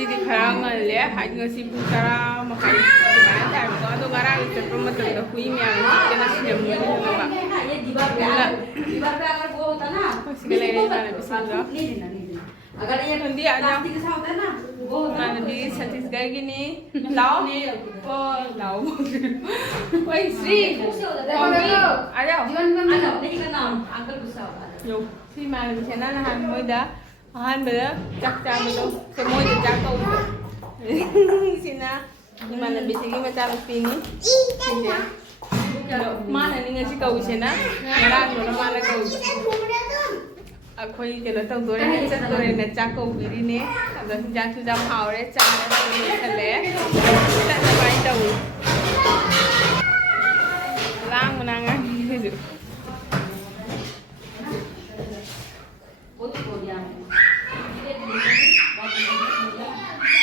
ngꯁꯤꯗꯤ ꯈꯔ ꯉꯜꯂꯦ ꯍꯥꯏꯗꯤ ngꯁꯤ ꯄꯨꯡ 10 ꯃꯈꯥꯏ ꯑꯗꯨꯃꯥꯏꯅ ꯇꯥꯏꯕꯀꯣ ꯑꯗꯣ ꯉꯔꯥꯡ ꯆꯠꯄ ꯃꯇꯝꯗ ꯍꯨꯏ ꯃꯌꯥꯝ ꯆꯤꯛꯇꯅ ꯁꯤꯔꯝꯒꯅꯤꯕ ꯁꯤꯒ ꯂꯩꯔꯦ ꯏꯃꯥꯟꯅꯕꯤꯁꯤꯡꯒ ꯈꯪꯗꯤ इमानबी छत्तीसगढ़ की नहीं लाओ लाओ ओए श्री आ जाओ यो सी इमानबी से ना नहान मोइदा अहानबदा चाक चाबदो से मोइदा चाक कौबो सिना इमानबी से की मचा लपीनी सिने माना नि ngasi कौसेना ngaraang do na mala कौ अखोई केनो तौदोरे ने चतोरे ने चाको बिरिने अदो हिंजां सुजा हावरे चाने चले चले बाई तौ लांग मनांगा हिजु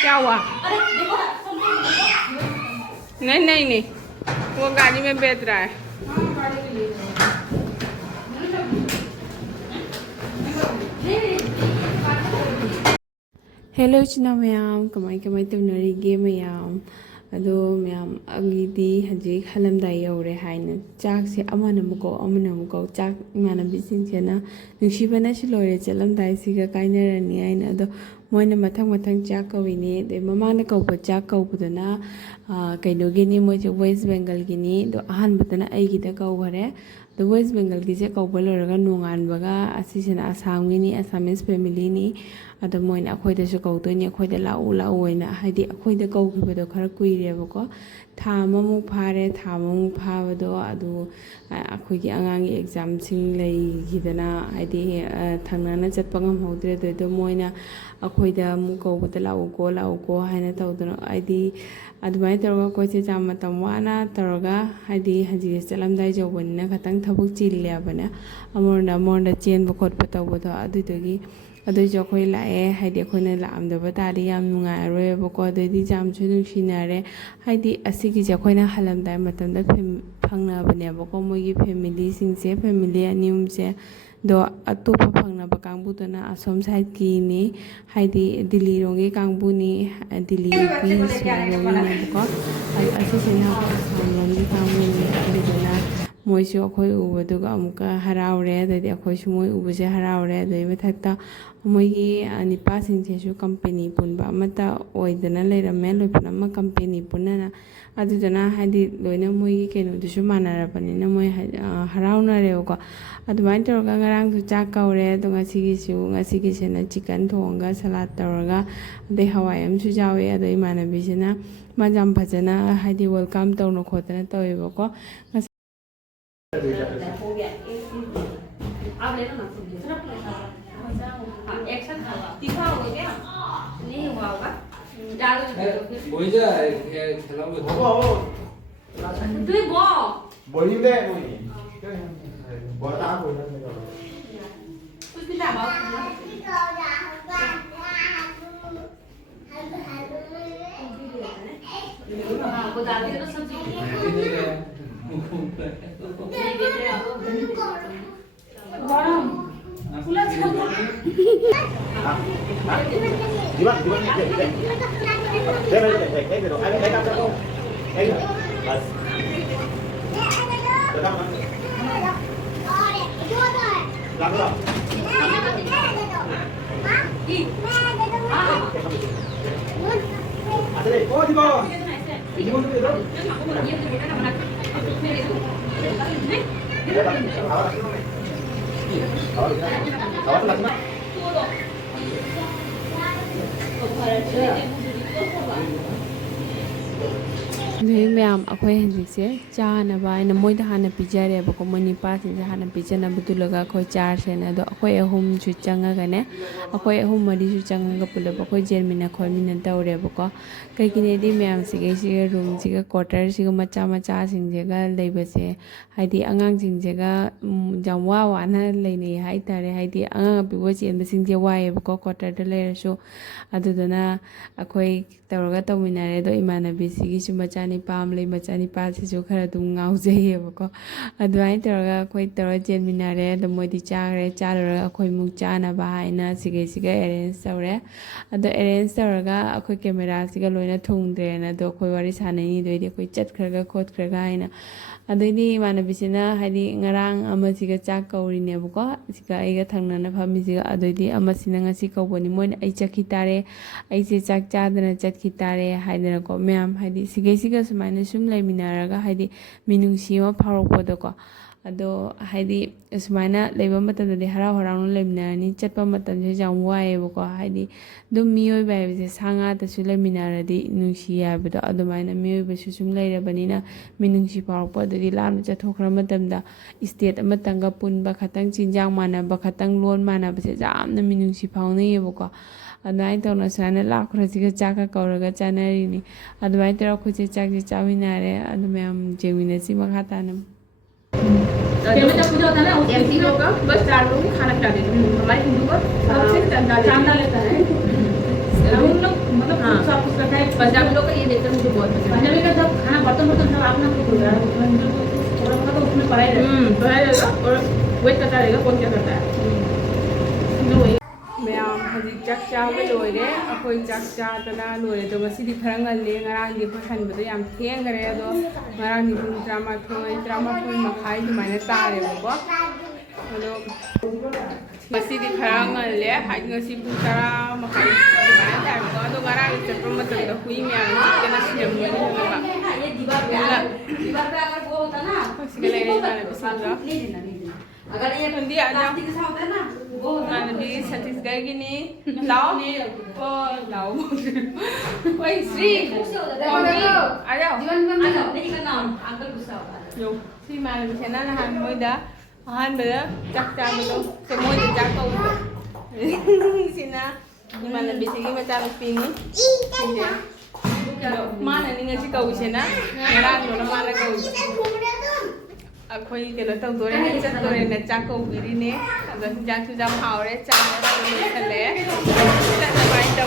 क्या हुआ नहीं नहीं नहीं वो गाड़ी में बैठ रहा है हेलो चिना मैम कमाई कमाई तौनरीगे मैम अदो मैम अगीदी हजिक हलमदाई यौरे हाइना चाकसे अमनमुको चाक इमानबीसिंगसेना नुंसिबना सि लोरे चलमदाई सिगा काइनरनी आइना अदो मोइना मथंग मथंग चाक कविनी दे ममाना कौबा चाक कौबदना कइनोगिनी मोइसे वेस्ट बेंगल गिनी दो अहानबदना आइगिदा कौबरे द वेस्ट बेंगल गिसे कौबा लोरगा नोंगानबगा असिसेना आसामगिनी आसामीस फैमिलीनी अदो मोइना अखोइदसु कौदोइनी अखोइदा लाउ लाउ ओइना हाइदि अखोइदा कौगिबदो खरा कुइरेबको था अममु फारे था अममु फाबदो अदो अखोइगी आंगांगी एग्जाम सिंग लैगिदना हाइदि थांनाना चटपा ngamhौद्रे दोइदो मोइना अखोइदा मु कौबदा लाउको हाइना तौदनो हाइदि अदुमाइ तौरगा कोइसे जाम मतम वाना तौरगा हाइदि हजि चलमदाइ जौबनिना खतंग थबुक चिल्लेबना अमरना चेनबो खोटबो तौबदो अदुदोगी अदुजो अखोइ लाए हाइदि अखोइना लामदबा तारि याम नुंगाइरोयबको अदुदि जामसु नुंसिनारे हाइदि असिगिजे अखोइना हलमदाइ मतमदा फंगनाबनेबको मोइगी फैमिली सिंगसे फैमिली अनियुमसे दो अतोप फंगनाबा कांगबुदना असोम साइड कीनी हाइदि दिल्ली रोंगे कांगबुनी दिल्ली की सुरोंगनेबको असिसेना असोमरोंगे कांगबुनी अदुदना मोइसु अखोइ उबदुगा अमुका हराउरे अदि अखोइसु मोइ उबसे हराउरे अदि मथक्ता मोइगी निपासिंगसेसु कंपनी पुनबा अमता ओइदना लेरमे लोइपना म कंपनी पुनना अदुदना हाइदि लोइना मोइगी केनोदुसु मानारबनिना मोइ हराउनारेबको अदुमाइन तौरगा ngaraangsu चाक कौरे अदो ngasigisena चिकन थोंगा सलाद तौरगा अदै हवाई अमसु जावे अदो इमानबीसेना मजाम फजना हाइदि वेलकम तौनो खोतना तौवेबको एक्शन दिखाओ क्या नहीं हुआ होगा डालो बोइजा खेलाओगे हो तू बो बोलिंदे मोई बोला बोला कुछ भी ना बात हां वो दादी तो सब्जी गरम खुला छाता जीवन दे बस मैम अखोई हजिसे चानबा आइना मोइदा हाना पिजारेबको मोनि पासिंसे हाना पिजनबदुलगा अखोई चारसेना अदो अखोई अहुमसु चंगागने अखोई अहुम मरिसु चंगागा पुलब अखोई जेरमिना खोइमिना तौरेबको कइगिनेदि मैम सिगेसिगे रूम सिगा क्वार्टर सिगा मचा मचा सिंजेगा लेबसे हाइदि आंगांग सिंजेगा जामवा वाना लेने हाइतारे हाइदि आंगांग पिबो चेनबे सिंजे वाएबको क्वार्टर लेरसु अदुदना अखोई तौरगा तौमिनारे दो इमानबी सिगिसु मचा ꯃꯆꯥꯅꯤꯄꯥ ꯑꯃ ꯂꯩ ꯃꯆꯥꯅꯤꯄꯥꯁꯤꯁꯨ ꯈꯔ ꯑꯗꯨꯝ ꯉꯥꯎꯖꯩꯌꯦꯕꯀꯣ ꯑꯗꯨꯃꯥꯏꯅ ꯇꯧꯔꯒ ꯑꯩꯈꯣꯏ ꯇꯧꯔ ꯆꯦꯟꯃꯤꯟꯅꯔꯦ ꯑꯗꯣ ꯃꯣꯏꯗꯤ ꯆꯥꯈ꯭ꯔꯦ ꯆꯥꯔꯨꯔꯒ ꯑꯩꯈꯣꯏꯃꯨꯛ ꯆꯥꯅꯕ ꯍꯥꯏꯅ ꯁꯤꯒꯩ ꯑꯦꯔꯦꯟꯖ ꯇꯧꯔꯦ ꯑꯗꯣ ꯑꯦꯔꯦꯟꯖ ꯇꯧꯔꯒ ꯑꯩꯈꯣꯏ ꯀꯦꯃꯦꯔꯥꯁꯤꯒ ꯂꯣꯏꯅ ꯊꯨꯡꯗ꯭ꯔꯦꯅ ꯑꯗꯣ ꯑꯩꯈꯣꯏ ꯋꯥꯔꯤ ꯁꯥꯟꯅꯩꯅꯤꯗꯣꯏꯗꯤ ꯑꯩꯈꯣꯏ ꯆꯠꯈ꯭ꯔꯒ ꯈꯣꯠꯈ꯭ꯔꯒ ꯍꯥꯏꯅ ꯑꯗꯩꯗꯤ ꯏꯃꯥꯟꯅꯕꯤꯁꯤꯅ ꯍꯥꯏꯗꯤ ꯉꯔꯥꯡ ꯑꯃꯁꯤꯒ ꯆꯥꯛ ꯀꯧꯔꯤꯅꯦꯕꯀோ ꯁꯤꯒ ꯑꯩꯒ ꯊꯪꯅꯅ ꯐꯝꯃꯤꯁꯤꯒ ꯑꯗꯩꯗꯤ ꯑꯃꯁꯤꯅ ꯉꯁꯤ ꯀꯧꯕꯅꯤ ꯃꯣꯏꯅ ꯑꯩ ꯆꯠꯈꯤ ꯇꯥꯔꯦ ꯑꯩꯁꯦ ꯆꯥꯛ ꯆꯥꯗꯅ ꯆꯠꯈꯤ ꯇꯥꯔꯦ ꯍꯥꯏꯗꯅꯀꯣ ꯃꯌꯥꯝ ꯍꯥꯏꯗꯤ ꯁꯤꯒꯩꯁꯤꯒ ꯁꯨꯃꯥꯏꯅ ꯁꯨꯝ ꯂꯩꯃꯤꯟꯅꯔꯒ ꯍꯥꯏꯗꯤ ꯃꯤꯅꯨꯡꯁꯤ ꯑꯃ ꯐꯥꯎꯔꯛꯄꯗꯣꯀꯣ ꯑꯗꯣ ꯍꯥꯏꯗꯤ ꯑꯁꯨꯃꯥꯏꯅ ꯂꯩꯕ ꯃꯇꯝꯗꯗꯤ ꯍꯔꯥꯎ ꯍꯔꯥꯎꯅ ꯂꯩꯃꯤꯟꯅꯔꯅꯤ ꯆꯠꯄ ꯃꯇꯝꯁꯤꯁꯨ ꯌꯥꯝ ꯋꯥꯏꯑꯦꯕꯀꯣ ꯍꯥꯏꯗꯤ ꯑꯗꯨꯝ ꯃꯤꯑꯣꯏꯕ ꯍꯥꯏꯕꯁꯦ ꯁꯥ ꯉꯥꯗꯁꯨ ꯂꯩꯃꯤꯟꯅꯔꯗꯤ ꯅꯨꯡꯁꯤ ꯍꯥꯏꯕꯗꯣ ꯑꯗꯨꯃꯥꯏꯅ ꯃꯤꯑꯣꯏꯕꯁꯨ ꯁꯨꯝ ꯂꯩꯔꯕꯅꯤꯅ ꯃꯤꯅꯨꯡꯁꯤ ꯐꯥꯎꯔꯛꯄ ꯑꯗꯨꯗꯤ ꯂꯥꯞꯅ ꯆꯠꯊꯣꯛꯈ꯭ꯔ ꯃꯇꯝꯗ ꯏꯁꯇꯦꯠ ꯑꯃꯇꯪꯒ ꯄꯨꯟꯕ ꯈꯇꯪ ꯆꯤꯟꯖꯥꯛ ꯃꯥꯟꯅꯕ ꯈꯇꯪ ꯂꯣꯟ ꯃꯥꯟꯅꯕꯁꯦ ꯌꯥꯝꯅ ꯃꯤꯅꯨꯡꯁꯤ ꯐꯥꯎꯅꯩꯌꯦꯕꯀꯣ ꯑꯗꯨꯃꯥꯏꯅ ꯇꯧꯅ ꯁꯨꯃꯥꯏꯅ ꯂꯥꯛꯈ꯭ꯔꯁꯤꯒ ꯆꯥꯛꯀ ꯀꯧꯔꯒ ꯆꯥꯅꯔꯤꯅꯤ ꯑꯗꯨꯃꯥꯏꯅ ꯇꯧꯔꯒ ꯑꯩꯈꯣꯏꯁꯦ ꯆꯥꯛꯁꯦ ಚಾವಿನಾರೆ ಅದು ಮ್ಯಾಮ್ जेमिनसी मखा तानम जब पूजा होता है ना एमसी लोग का बस 4 लोग ही खाना खिला देते हैं हमारे हिंदू का सबसे चंदा लेता है हम लोग मतलब सब कुछ करता है पंजाबी लोग का ये देते हैं मुझे बहुत पसंद पंजाबी का सब खाना बर्तन सब अपना को बोल रहा है थोड़ा बहुत तो उसमें पढ़ाई रहेगा और वेट करता रहेगा कौन क्या करता है मैम हजी चाक चाबे लोरे अखोई चाक चातना लोरे तो मसीदी खरा ngale ngarang di phanbado yam thengare ado ngarang di pung drama makhai dumaina tare bako ado मसीदी खरा ngale hai ngasi pung tara makhai dumaina tare bako ado ngarang di chapro matam hui myam jikena sinemoni ba ये दीवार पे अगर वो होता ना सिगले रे वाला बिसंगा अगर ये हिंदी आ जाओ कैसा होता है ना वो नंदी छत्तीसगढ़ की नहीं लाओ ओ लाओ ओए श्री आ जाओ जीवन में आ जाओ नहीं करना अंकल गुस्सा होगा यो श्री मान बिछना ना हम मोइदा हान बदा चक्का बदो से मोइदा चक्का उतो सिना मान बिछगी मचा पीनी माना नि ngasi kausena ngarang no mana kaus अखोई केलो तो दोरे ने चक दोरे ने चाको गिरीने अगर जाक जाम हावरे चाने चले चक बाई तो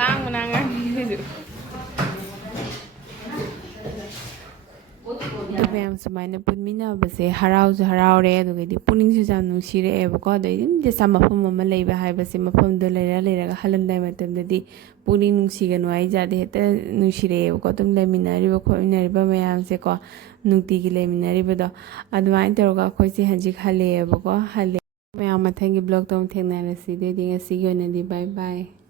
लांग मनांगा तो मैम सुमाइना पुनमिनाबसे हराउजु हराउरे अदुगदि पुनिंगसु जाम नुंसिरेबको अदुइदिम जेसा मफम अमा लेबा हाइबसे मफमदो लेरगा हलमदाइ मतमददि पुनिंग नुंसिगनु आइ जादे हेता नुंसिरेबको तुम लेमिनारिबो खोइनारिबा मयामसेको नुंतिगि लेमिनारिबदो अदुमाइन तोरगा खोइसे हजिक हलेबको हले मयाम मथंगी blog तोम थेंगनारसि देदि ngasi gi onadi bye bye